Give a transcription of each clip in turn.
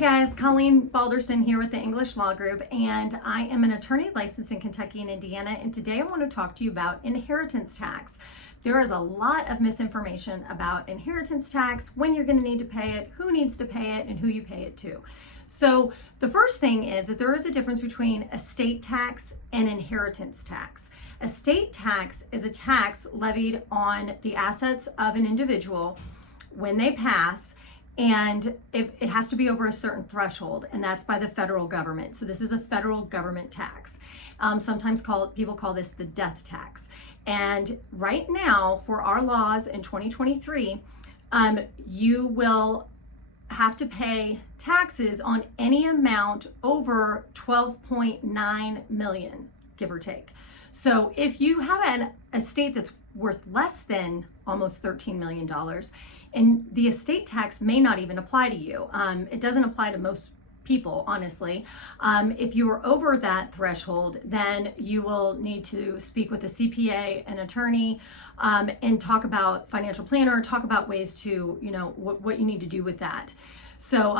Hey guys, Colleen Balderson here with the English Law Group, and I am an attorney licensed in Kentucky and Indiana, and today I want to talk to you about inheritance tax. There is a lot of misinformation about inheritance tax, when you're going to need to pay it, who needs to pay it, and who you pay it to. So the first thing is that there is a difference between estate tax and inheritance tax. Estate tax is a tax levied on the assets of an individual when they pass, and it has to be over a certain threshold, and that's by the federal government. So this is a federal government tax. Sometimes people call this the death tax. And right now, for our laws in 2023, you will have to pay taxes on any amount over 12.9 million, give or take. So if you have an estate that's worth less than almost $13 million, and the estate tax may not even apply to you. It doesn't apply to most people, honestly. If you are over that threshold, then you will need to speak with a CPA, an attorney, and talk about financial planner, talk about ways to, what you need to do with that. So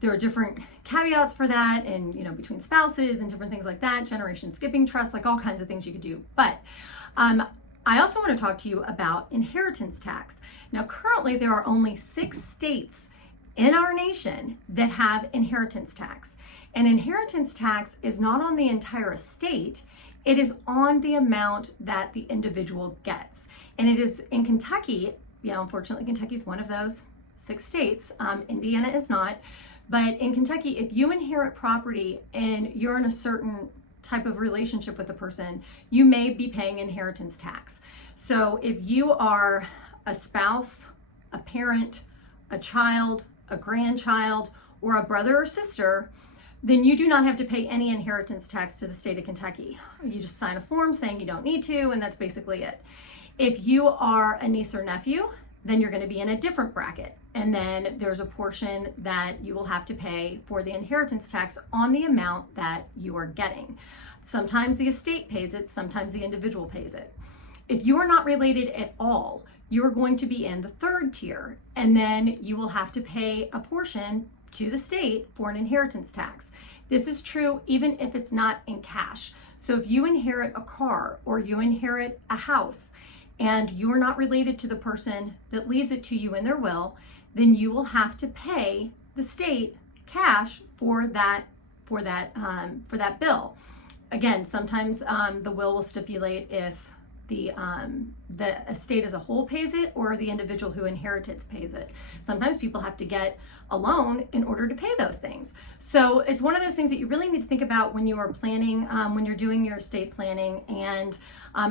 there are different caveats for that, and between spouses and different things like that, generation skipping trusts, like all kinds of things you could do. But I also want to talk to you about inheritance tax. Now, currently there are only 6 states in our nation that have inheritance tax. And inheritance tax is not on the entire estate, it is on the amount that the individual gets. And it is in Kentucky, unfortunately Kentucky is one of those 6 states, Indiana is not, but in Kentucky, if you inherit property and you're in a certain type of relationship with the person, you may be paying inheritance tax. So if you are a spouse, a parent, a child, a grandchild, or a brother or sister, then you do not have to pay any inheritance tax to the state of Kentucky. You just sign a form saying you don't need to, and that's basically it. If you are a niece or nephew, then you're going to be in a different bracket. And then there's a portion that you will have to pay for the inheritance tax on the amount that you are getting. Sometimes the estate pays it, sometimes the individual pays it. If you are not related at all, you're going to be in the 3rd tier, and then you will have to pay a portion to the state for an inheritance tax. This is true even if it's not in cash. So if you inherit a car or you inherit a house and you're not related to the person that leaves it to you in their will, then you will have to pay the state cash for that bill. Again, sometimes the will stipulate if the estate as a whole pays it or the individual who inherits pays it. Sometimes people have to get a loan in order to pay those things. So it's one of those things that you really need to think about when you are planning, when you're doing your estate planning, and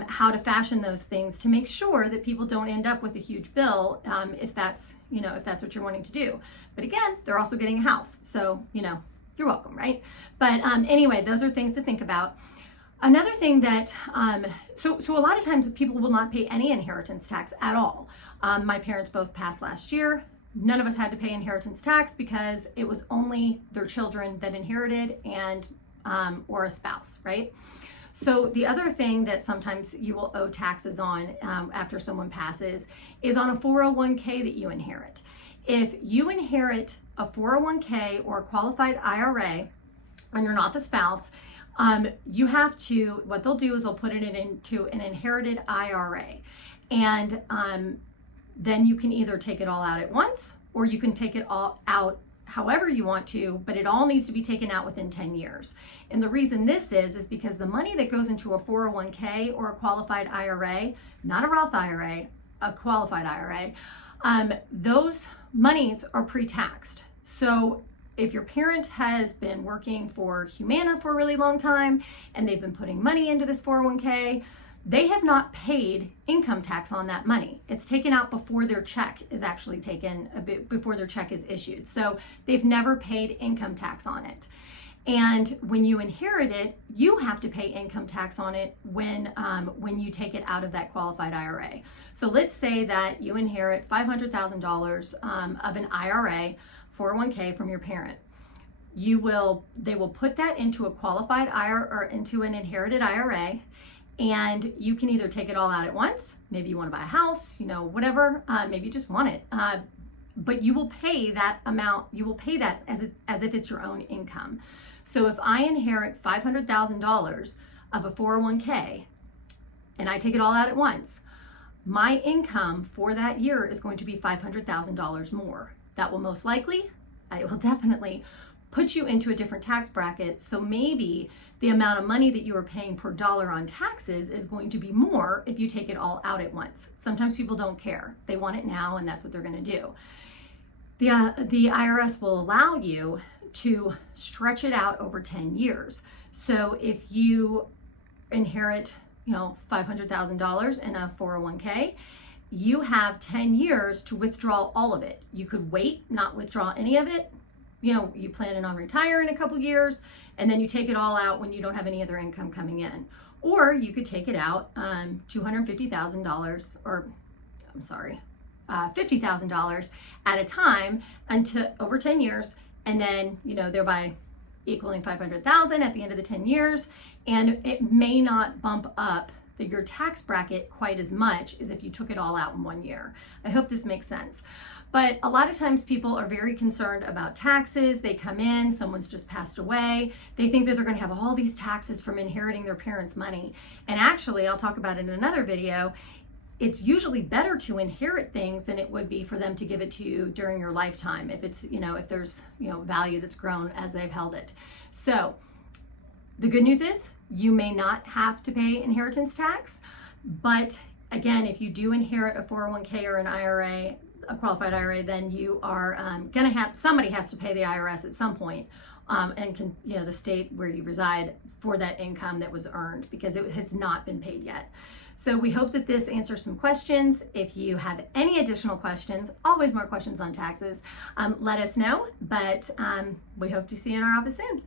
how to fashion those things to make sure that people don't end up with a huge bill if that's what you're wanting to do. But again, they're also getting a house, so you're welcome, right? But anyway, those are things to think about. Another thing that, so a lot of times people will not pay any inheritance tax at all. My parents both passed last year. None of us had to pay inheritance tax because it was only their children that inherited and or a spouse, right? So the other thing that sometimes you will owe taxes on after someone passes is on a 401k that you inherit. If you inherit a 401k or a qualified IRA and you're not the spouse, you have to, what they'll do is they'll put it into an inherited IRA. And then you can either take it all out at once or you can take it all out however you want to, but it all needs to be taken out within 10 years. And the reason this is because the money that goes into a 401k or a qualified IRA, not a Roth IRA, a qualified IRA, those monies are pre-taxed. So if your parent has been working for Humana for a really long time and they've been putting money into this 401k, they have not paid income tax on that money. It's taken out before their check is actually taken, before their check is issued. So they've never paid income tax on it. And when you inherit it, you have to pay income tax on it when you take it out of that qualified IRA. So let's say that you inherit $500,000 of an IRA 401k from your parent. They will put that into a qualified IRA or into an inherited IRA, and you can either take it all out at once. Maybe you want to buy a house, whatever. Maybe you just want it. but you will pay that amount, you will pay that as if it's your own income. So if I inherit $500,000 of a 401k and I take it all out at once, my income for that year is going to be $500,000 more. That will most likely, it will definitely put you into a different tax bracket. So maybe the amount of money that you are paying per dollar on taxes is going to be more if you take it all out at once. Sometimes people don't care. They want it now, and that's what they're going to do. The IRS will allow you to stretch it out over 10 years. So if you inherit, $500,000 in a 401k, you have 10 years to withdraw all of it. You could wait, not withdraw any of it. You planning on retiring in a couple years, and then you take it all out when you don't have any other income coming in. Or you could take it out $250,000, or I'm sorry, $50,000 at a time until over 10 years, and then thereby equaling $500,000 at the end of the 10 years. And it may not bump up your tax bracket quite as much as if you took it all out in 1 year. I hope this makes sense. But a lot of times people are very concerned about taxes. They come in, someone's just passed away. They think that they're going to have all these taxes from inheriting their parents' money. And actually, I'll talk about it in another video, it's usually better to inherit things than it would be for them to give it to you during your lifetime, if it's, if there's, value that's grown as they've held it. So the good news is you may not have to pay inheritance tax, but again, if you do inherit a 401k or an IRA, a qualified IRA, then you are somebody has to pay the IRS at some point, and the state where you reside, for that income that was earned, because it has not been paid yet. So we hope that this answers some questions. If you have any additional questions, always more questions on taxes, let us know, but we hope to see you in our office soon.